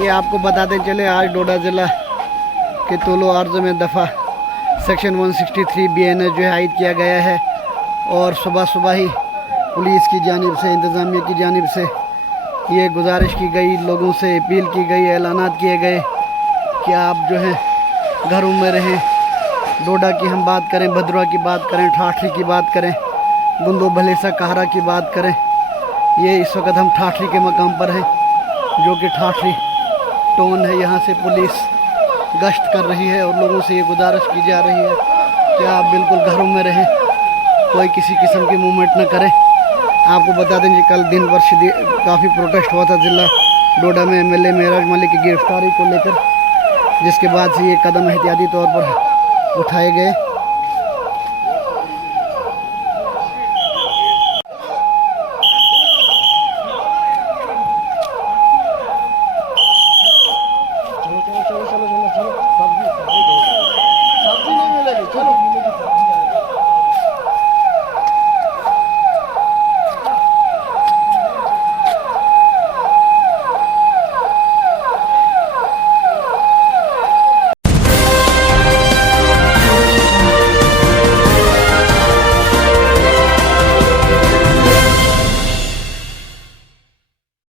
ये आपको बताते चले, आज डोडा ज़िला के तोलो अर्ज़ में दफ़ा सेक्शन 163 BNS जो है आयद किया गया है। और सुबह सुबह ही पुलिस की जानिब से, इंतज़ामिया की जानिब से ये गुजारिश की गई, लोगों से अपील की गई, ऐलानात किए गए कि आप जो है घरों में रहें। डोडा की हम बात करें, भद्रवा की बात करें, ठाठरी की बात करें, गुंदो भलेसा कहरा की बात करें। ये इस वक्त हम ठाठरी के मकाम पर हैं, जो कि ठाठरी टोन है। यहाँ से पुलिस गश्त कर रही है और लोगों से ये गुजारिश की जा रही है कि आप बिल्कुल घरों में रहें, कोई किसी किस्म की मूवमेंट न करें। आपको बता दें कि कल दिन भर काफ़ी प्रोटेस्ट हुआ था ज़िला डोडा में MLA मेहराज मलिक की गिरफ्तारी को लेकर, जिसके बाद से ये कदम एहतियाती तौर पर उठाए गए।